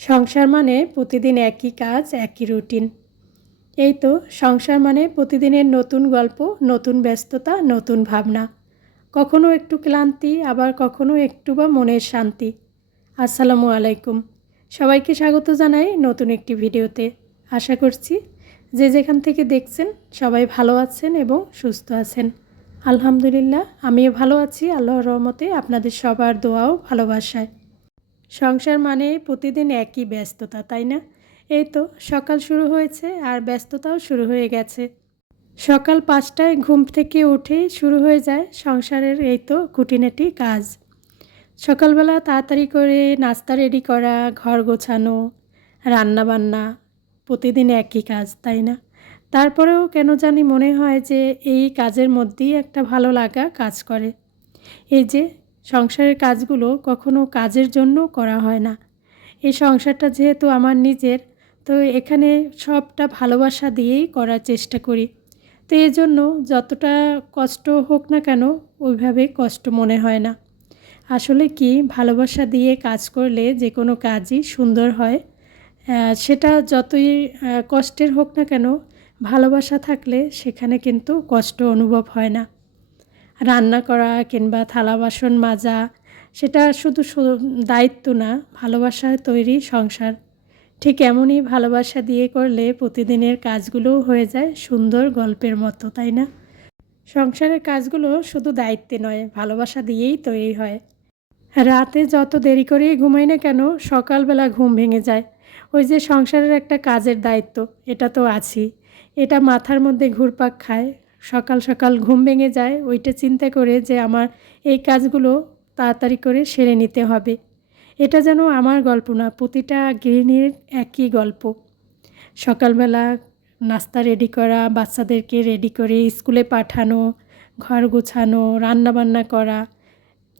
সংসার মানে প্রতিদিন একই কাজ, একই রুটিন। এই তো সংসার মানে প্রতিদিনের নতুন গল্প, নতুন ব্যস্ততা, নতুন ভাবনা। কখনো একটু ক্লান্তি, আবার কখনো একটু বা মনের শান্তি। আসসালামু আলাইকুম। সবাইকে স্বাগত জানাই নতুন একটি ভিডিওতে। আশা করছি যে যেখান থেকে দেখছেন সবাই ভালো আছেন এবং সুস্থ আছেন। আলহামদুলিল্লাহ, আমিও ভালো আছি আল্লাহর রহমতে, আপনাদের সবার দোয়া ও ভালোবাসায়। সংসার মানে প্রতিদিন একই ব্যস্ততা, তাই না? এই তো সকাল শুরু হয়েছে আর ব্যস্ততাও শুরু হয়ে গেছে। সকাল 5টায় ঘুম থেকে উঠে শুরু হয়ে যায় সংসারের এই তো খুঁটিনাটি কাজ। সকালবেলা তাড়াতাড়ি করে নাস্তা রেডি করা, ঘর গোছানো, রান্না বান্না, প্রতিদিন একই কাজ, তাই না? তারপরেও কেন জানি মনে হয় যে এই কাজের মধ্যেই একটা ভালো লাগা কাজ করে। এই যে সংসারের কাজগুলো কখনো কাজের জন্য করা হয় না। এই সংসারটা যেহেতু আমার নিজের, তো এখানে সবটা ভালোবাসা দিয়েই করার চেষ্টা করি। তো এজন্য যতটা কষ্ট হোক না কেন, ওইভাবে কষ্ট মনে হয় না। আসলে কি, ভালোবাসা দিয়ে কাজ করলে যে কোনো কাজই সুন্দর হয়। সেটা যতই কষ্টের হোক না কেন, ভালোবাসা থাকলে সেখানে কিন্তু কষ্ট অনুভব হয় না। রান্না করা কিংবা থালা বাসন মাজা, সেটা শুধু দায়িত্ব না, ভালোবাসায় তৈরি সংসার। ঠিক এমনই ভালোবাসা দিয়ে করলে প্রতিদিনের কাজগুলোও হয়ে যায় সুন্দর গল্পের মতো, তাই না? সংসারের কাজগুলো শুধু দায়িত্বে নয়, ভালোবাসা দিয়েই তৈরি হয়। রাতে যত দেরি করেই ঘুমাই না কেন, সকালবেলা ঘুম ভেঙে যায়। ওই যে সংসারের একটা কাজের দায়িত্ব, এটা তো আছেই। এটা মাথার মধ্যে ঘুরপাক খায়। সকাল সকাল ঘুম ভেঙে যায় ওইটা চিন্তা করে যে আমার এই কাজগুলো তাড়াতাড়ি করে সেরে নিতে হবে। এটা যেন আমার গল্প না, প্রতিটা গৃহিণীর একই গল্প। সকালবেলা নাস্তা রেডি করা, বাচ্চাদেরকে রেডি করে স্কুলে পাঠানো, ঘর গোছানো, রান্নাবান্না করা,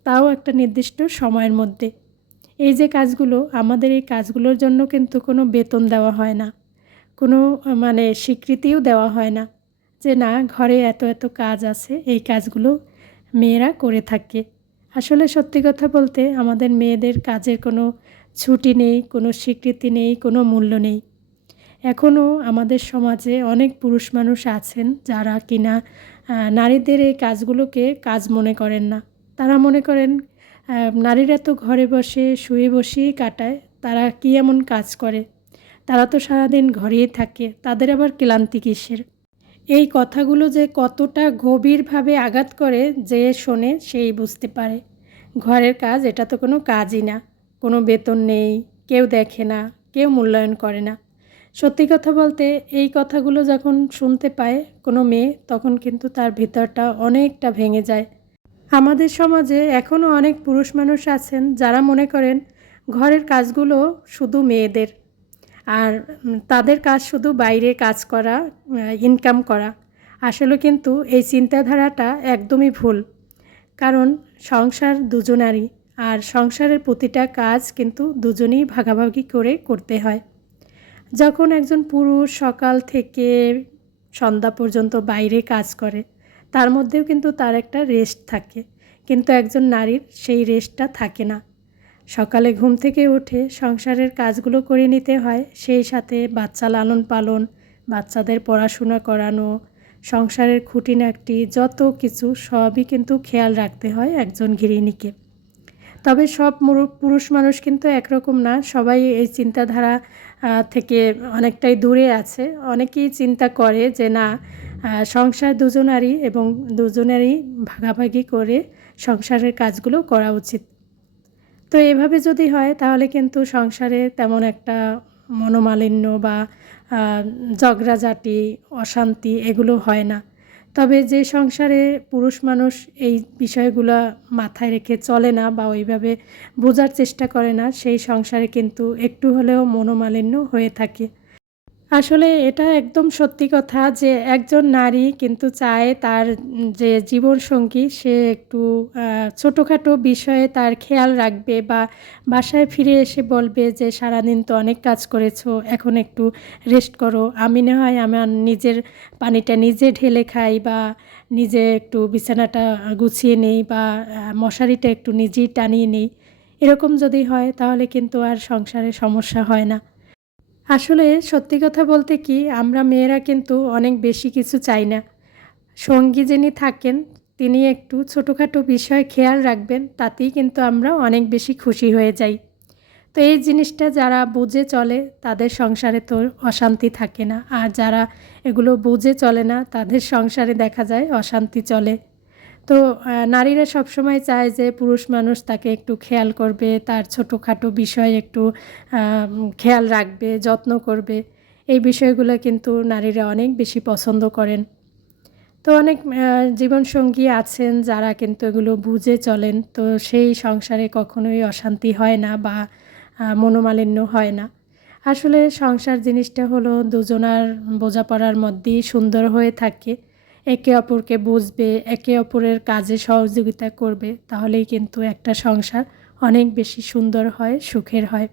তাও একটা নির্দিষ্ট সময়ের মধ্যে। এই যে কাজগুলো, আমাদের এই কাজগুলোর জন্য কিন্তু কোনো বেতন দেওয়া হয় না, কোনো মানে স্বীকৃতিও দেওয়া হয় না যে না, ঘরে এত এত কাজ আছে, এই কাজগুলো মেয়েরা করে থাকে। আসলে সত্যি কথা বলতে আমাদের মেয়েদের কাজের কোনো ছুটি নেই, কোনো স্বীকৃতি নেই, কোনো মূল্য নেই। এখনও আমাদের সমাজে অনেক পুরুষ মানুষ আছেন যারা কিনা নারীদের এই কাজগুলোকে কাজ মনে করেন না। তারা মনে করেন নারীরা তো ঘরে বসে শুয়ে বসেই কাটায়, তারা কী এমন কাজ করে, তারা তো সারাদিন ঘরেই থাকে, তাদের আবার ক্লান্তি কিসের। এই কথাগুলো যে কতটা গভীরভাবে আঘাত করে, যে শোনে সেই বুঝতে পারে। ঘরের কাজ এটা তো কোনো কাজই না, কোনো বেতন নেই, কেউ দেখে না, কেউ মূল্যায়ন করে না। সত্যি কথা বলতে এই কথাগুলো যখন শুনতে পায় কোনো মেয়ে, তখন কিন্তু তার ভিতরটা অনেকটা ভেঙে যায়। আমাদের সমাজে এখনও অনেক পুরুষ মানুষ আছেন যারা মনে করেন ঘরের কাজগুলো শুধু মেয়েদের, আর তাদের কাজ শুধু বাইরে কাজ করা, ইনকাম করা। আসলে কিন্তু এই চিন্তাধারাটা একদমই ভুল। কারণ সংসার দুজনারই, আর সংসারের প্রতিটা কাজ কিন্তু দুজনেই ভাগাভাগি করে করতে হয়। যখন একজন পুরুষ সকাল থেকে সন্ধ্যা পর্যন্ত বাইরে কাজ করে, তার মধ্যেও কিন্তু তার একটা রেস্ট থাকে, কিন্তু একজন নারীর সেই রেস্টটা থাকে না। সকালে ঘুম থেকে উঠে সংসারের কাজগুলো করে নিতে হয়, সেই সাথে বাচ্চা লালন পালন, বাচ্চাদের পড়াশোনা করানো, সংসারের খুঁটিনাটি যত কিছু সবই কিন্তু খেয়াল রাখতে হয় একজন গৃহিণীকে। তবে সব পুরুষ মানুষ কিন্তু একরকম না, সবাই এই চিন্তাধারা থেকে অনেকটাই দূরে আছে। অনেকেই চিন্তা করে যে না, সংসার দুজনারই এবং দুজনেরই ভাগাভাগি করে সংসারের কাজগুলো করা উচিত। তো এভাবে যদি হয় তাহলে কিন্তু সংসারে তেমন একটা মনোমালিন্য বা ঝগড়াঝাটি, অশান্তি এগুলো হয় না। তবে যে সংসারে পুরুষ মানুষ এই বিষয়গুলো মাথায় রেখে চলে না বা ওইভাবে বোঝার চেষ্টা করে না, সেই সংসারে কিন্তু একটু হলেও মনোমালিন্য হয়ে থাকে। আসলে এটা একদম সত্যি কথা যে একজন নারী কিন্তু চায় তার যে জীবনসঙ্গী সে একটু ছোটোখাটো বিষয়ে তার খেয়াল রাখবে, বা বাসায় ফিরে এসে বলবে যে সারাদিন তো অনেক কাজ করেছো, এখন একটু রেস্ট করো, আমি না হয় আমার নিজের পানিটা নিজে ঢেলে খাই, বা নিজে একটু বিছানাটা গুছিয়ে নেই, বা মশারিটা একটু নিজেই টানিয়ে নেই। এরকম যদি হয় তাহলে কিন্তু আর সংসারে সমস্যা হয় না। আসলে সত্যি কথা বলতে কি, আমরা মেয়েরা কিন্তু অনেক বেশি কিছু চাই না। সঙ্গী যিনি থাকেন তিনি একটু ছোটোখাটো বিষয় খেয়াল রাখবেন, তাতেই কিন্তু আমরা অনেক বেশি খুশি হয়ে যাই। তো এই জিনিসটা যারা বুঝে চলে তাদের সংসারে তো অশান্তি থাকে না, আর যারা এগুলো বুঝে চলে না তাদের সংসারে দেখা যায় অশান্তি চলে। তো নারীরা সবসময় চায় যে পুরুষ মানুষ তাকে একটু খেয়াল করবে, তার ছোটোখাটো বিষয় একটু খেয়াল রাখবে, যত্ন করবে। এই বিষয়গুলো কিন্তু নারীরা অনেক বেশি পছন্দ করেন। তো অনেক জীবনসঙ্গী আছেন যারা কিন্তু এগুলো বুঝে চলেন, তো সেই সংসারে কখনোই অশান্তি হয় না বা মনোমালিন্য হয় না। আসলে সংসার জিনিসটা হলো দুজনার বোঝাপড়ার মধ্যেই সুন্দর হয়ে থাকে। একে অপরকে বুঝবে, একে অপরের কাজে সহযোগিতা করবে, তাহলেই কিন্তু একটা সংসার অনেক বেশি সুন্দর হয়, সুখের হয়।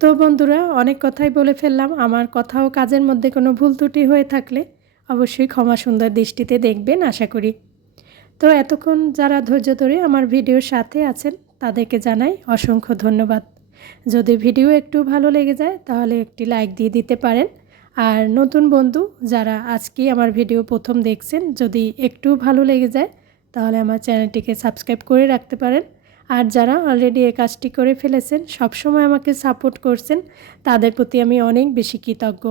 তো বন্ধুরা, অনেক কথাই বলে ফেললাম। আমার কথা ও কাজের মধ্যে কোনো ভুল ত্রুটি হয়ে থাকলে অবশ্যই ক্ষমা সুন্দর দৃষ্টিতে দেখবেন আশা করি। তো এতক্ষণ যারা ধৈর্য ধরে আমার ভিডিওর সাথে আছেন তাদেরকে জানাই অসংখ্য ধন্যবাদ। যদি ভিডিও একটু ভালো লেগে যায় তাহলে একটি লাইক দিয়ে দিতে পারেন। আর নতুন বন্ধু যারা আজকেই আমার ভিডিও প্রথম দেখছেন, যদি একটু ভালো লেগে যায় তাহলে আমার চ্যানেলটিকে সাবস্ক্রাইব করে রাখতে পারেন। আর যারা অলরেডি এই কাজটি করে ফেলেছেন, সবসময় আমাকে সাপোর্ট করছেন, তাদের প্রতি আমি অনেক বেশি কৃতজ্ঞ।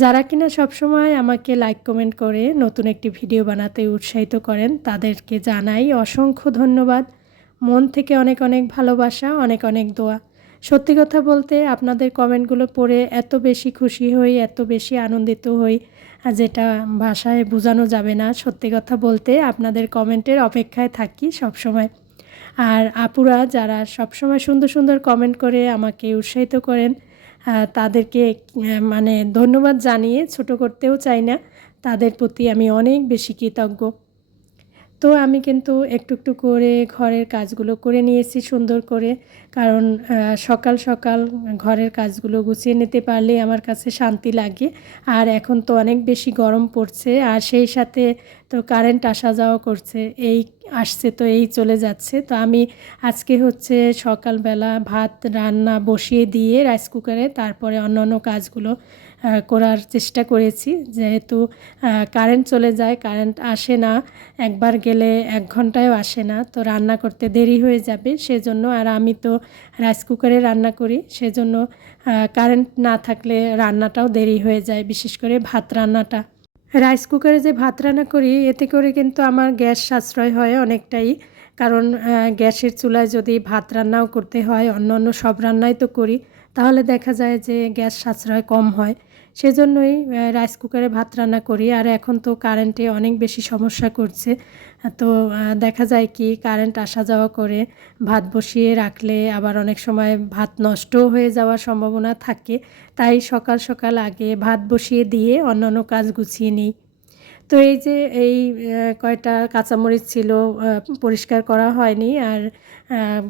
যারা কিনা সবসময় আমাকে লাইক কমেন্ট করে নতুন একটি ভিডিও বানাতে উৎসাহিত করেন, তাদেরকে জানাই অসংখ্য ধন্যবাদ। মন থেকে অনেক অনেক ভালোবাসা, অনেক অনেক দোয়া। সত্যি কথা বলতে আপনাদের কমেন্টগুলো পড়ে এত বেশি খুশি হই, এত বেশি আনন্দিত হই, যেটা ভাষায় বোঝানো যাবে না। সত্যি কথা বলতে আপনাদের কমেন্টের অপেক্ষায় থাকি সবসময়। আর আপুরা যারা সবসময় সুন্দর সুন্দর কমেন্ট করে আমাকে উৎসাহিত করেন, তাদেরকে মানে ধন্যবাদ জানিয়ে ছোট করতেও চাই না। তাদের প্রতি আমি অনেক বেশি কৃতজ্ঞ। তো আমি কিন্তু একটু একটু করে ঘরের কাজগুলো করে নিয়েছি সুন্দর করে, কারণ সকাল সকাল ঘরের কাজগুলো গুছিয়ে নিতে পারলে আমার কাছে শান্তি লাগে। আর এখন তো অনেক বেশি গরম পড়ছে, আর সেই সাথে তো কারেন্ট আসা যাওয়া করছে, এই আসছে তো এই চলে যাচ্ছে। তো আমি আজকে হচ্ছে সকালবেলা ভাত রান্না বসিয়ে দিয়ে রাইস কুকারে তারপরে অন্যান্য কাজগুলো করার চেষ্টা করেছি। যেহেতু কারেন্ট চলে যায়, কারেন্ট আসে না, একবার গেলে 1 ঘন্টায়ও আসে না, তো রান্না করতে দেরি হয়ে যাবে সেজন্য। আর আমি তো রাইস কুকারে রান্না করি, সেজন্য কারেন্ট না থাকলে রান্নাটাও দেরি হয়ে যায়, বিশেষ করে ভাত রান্নাটা। রাইস কুকারে যে ভাত রান্না করি এতে করে কিন্তু আমার গ্যাস সাশ্রয় হয় অনেকটাই, কারণ গ্যাসের চুলায় যদি ভাত রান্নাও করতে হয়, অন্য সব রান্নাই তো করি, তাহলে দেখা যায় যে গ্যাস সাশ্রয় কম হয়। সেজন্যই রাইস কুকারে ভাত রান্না করি। আর এখন তো কারেন্টে অনেক বেশি সমস্যা করছে, তো দেখা যায় কি কারেন্ট আসা যাওয়া করে ভাত বসিয়ে রাখলে আবার অনেক সময় ভাত নষ্টও হয়ে যাওয়ার সম্ভাবনা থাকে। তাই সকাল সকাল আগে ভাত বসিয়ে দিয়ে অন্যান্য কাজ গুছিয়ে নিই। তো এই যে এই কয়টা কাঁচামরিচ ছিল, পরিষ্কার করা হয়নি, আর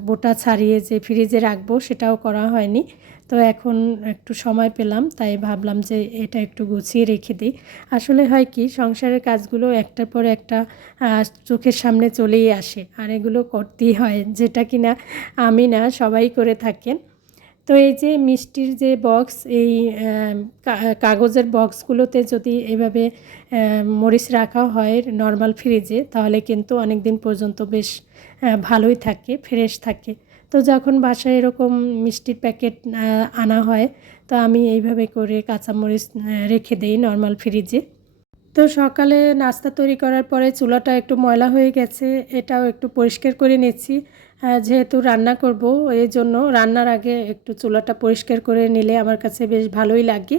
বোটা ছাড়িয়ে যে ফ্রিজে রাখবো সেটাও করা হয়নি। তো এখন একটু সময় পেলাম, তাই ভাবলাম যে এটা একটু গুছিয়ে রেখে দিই। আসলে হয় কি, সংসারের কাজগুলো একটার পর একটা চোখের সামনে চলেই আসে, আর এগুলো করতেই হয়, যেটা কিনা আমি না সবাই করে থাকেন। তো এই যে মিষ্টির যে বক্স, এই কাগজের বক্সগুলোতে যদি এভাবে মরিচ রাখা হয় নর্মাল ফ্রিজে, তাহলে কিন্তু অনেক দিন পর্যন্ত বেশ ভালোই থাকে, ফ্রেশ থাকে। তো যখন বাসায় এরকম মিষ্টির প্যাকেট আনা হয়, তো আমি এইভাবে করে কাঁচামরিচ রেখে দেই নর্মাল ফ্রিজে। তো সকালে নাস্তা তৈরি করার পরে চুলাটা একটু ময়লা হয়ে গেছে, এটাও একটু পরিষ্কার করে নিচ্ছি। যেহেতু রান্না করব, এই জন্য রান্নার আগে একটু চুলাটা পরিষ্কার করে নিলে আমার কাছে বেশ ভালোই লাগে।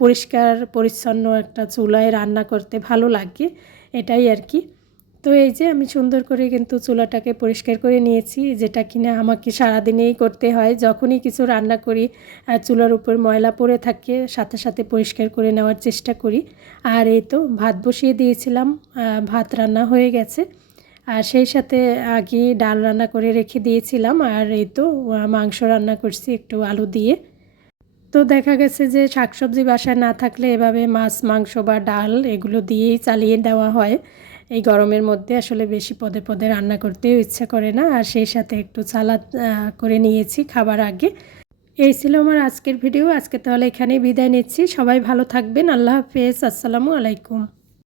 পরিষ্কার পরিচ্ছন্ন একটা চুলায় রান্না করতে ভালো লাগে, এটাই আর কি। তো এই যে আমি সুন্দর করে কিন্তু চুলাটাকে পরিষ্কার করে নিয়েছি, যেটা কিনা আমাকে সারাদিনেই করতে হয়। যখনই কিছু রান্না করি চুলার উপর ময়লা পড়ে থাকে, সাথে সাথে পরিষ্কার করে নেওয়ার চেষ্টা করি। আর এই তো ভাত বসিয়ে দিয়েছিলাম, ভাত রান্না হয়ে গেছে। আর সেই সাথে আগে ডাল রান্না করে রেখে দিয়েছিলাম, আর এই তো মাংস রান্না করছি একটু আলু দিয়ে। তো দেখা গেছে যে শাকসবজি বাসায় না থাকলে এভাবে মাছ মাংস বা ডাল এগুলো দিয়েই চালিয়ে দেওয়া হয়। এই গরমের মধ্যে আসলে বেশি পদে পদে রান্না করতেও ইচ্ছা করে না, আর সেই সাথে একটু সালাদ করে নিয়েছি খাবার আগে। এই ছিল আমার আজকের ভিডিও। আজকে তাহলে এখানেই বিদায় নিচ্ছি। সবাই ভালো থাকবেন। আল্লাহ হাফেজ। আসসালামু আলাইকুম।